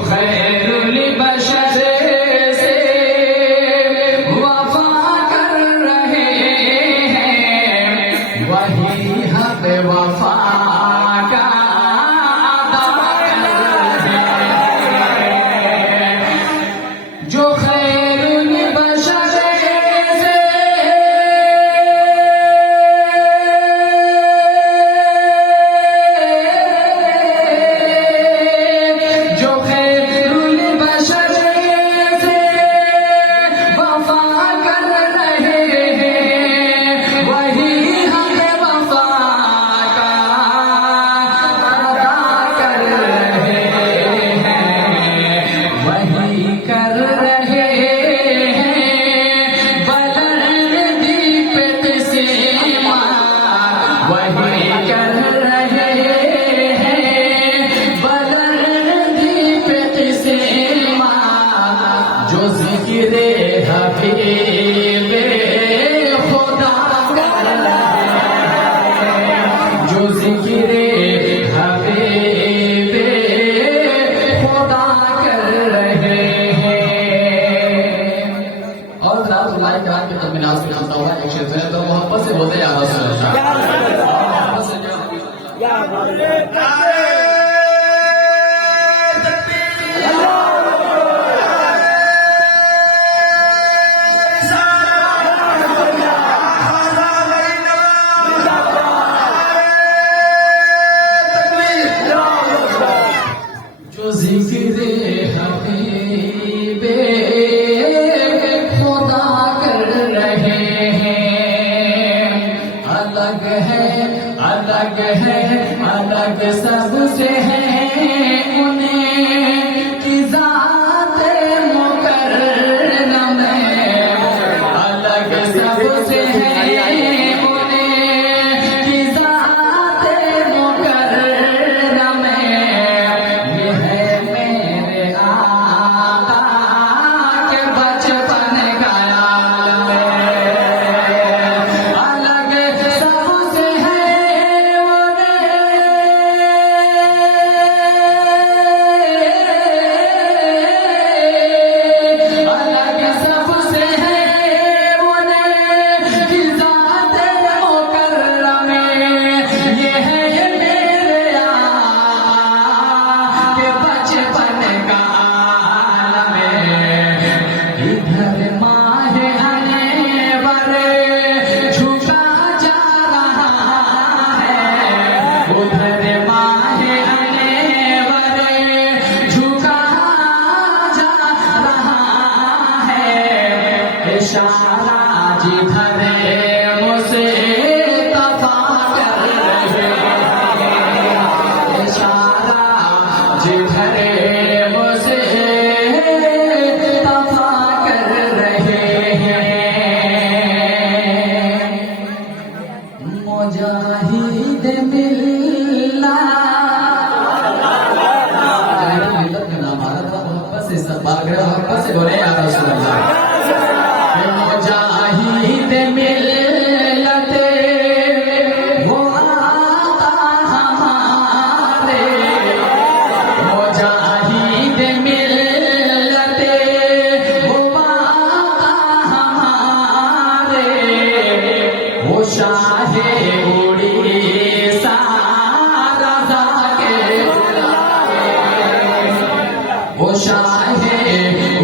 खैरुल बशर से वफा कर रहे हैं, वही हक वफा का अदा कर रहे हैं। जो खैरुल बशर से जो ज़िक्र हबीबे खुदा कर रहे हैं, जो ज़िक्र हबीबे खुदा कर रहे हैं। और जनाब जुलाई के बाद तब मिनाज से आता हुआ एक शेर है, तो मोहब्बत से बोलते या रसूल अल्लाह। जो ज़िक्र हबीबे खुदा कर रहे हैं, अलग है अलग है अलग सबसे है उन्हें की ज़ात मुकर्रम है, अलग सबसे है उन्हें की ज़ात मुकर्रम है। ये है मेरे आका के बचपन का आलम है, अलग सबसे है उन्हें, अलग सबसे है उन्हें की ज़ात मुकर्रम है। ये है मेरे आका के बचपन का आलम है। इधर माहे अनवर झुका जा रहा है, उधर माहे अनवर झुका जा रहा है। इशारा जिधर मुझसे तफा कर रहे हैं, इशारा जिधर मुझसे तफा कर रहे हैं। मुजाहिद मिल्ला के नाम आ रहा था, मोहब्बत से सब बात करें, मोहब्बत से बोले या रसूल अल्लाह। मुजाहिद मिल्लत वो आका हमारे, मुजाहिद मिल्लत वो आका हमारे, वो शाहे उड़ीसा रज़ा के दुलारे, वो शाहे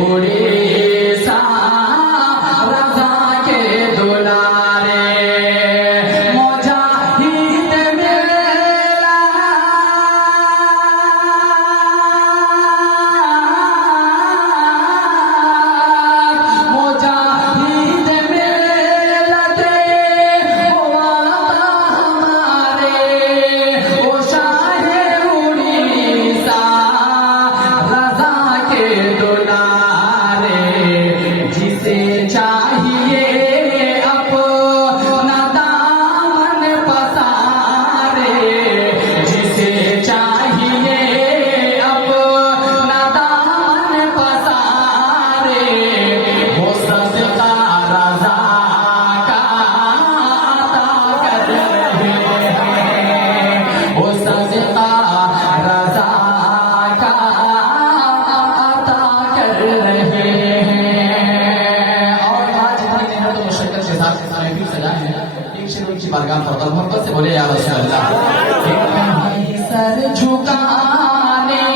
उड़ीसा रज़ा के दुलारे। झुकाने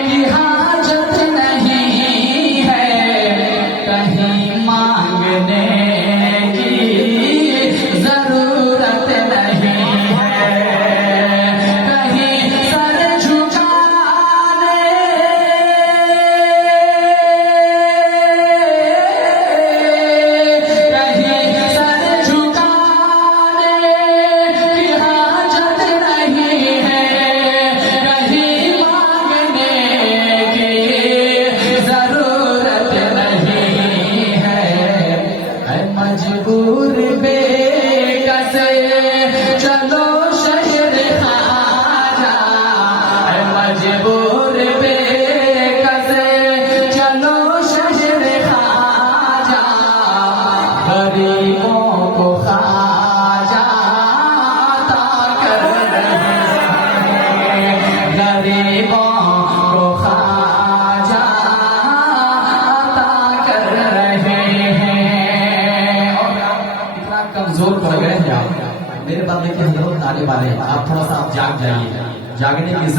की हाजत नहीं है, कहीं मांगने की जरूरत नहीं है, कहीं सर झुकाने कहीं सर झुकाने की हाजत नहीं है, कहीं मांगने की जरूरत नहीं है। ऐ मजबूर बेकस चलो शहर खाजा, ऐ मजबूर बेकस चलो शहर खाजा, गरीबों को खाजा अता कर रहे हैं, गरीबों को खाजा अता कर रहे हैं। और इतना कमजोर पड़ गए हैं आप, मेरे बाद देखिए हम लोग आने वाले हैं, आप थोड़ा सा आप जाग जाइए, जागने की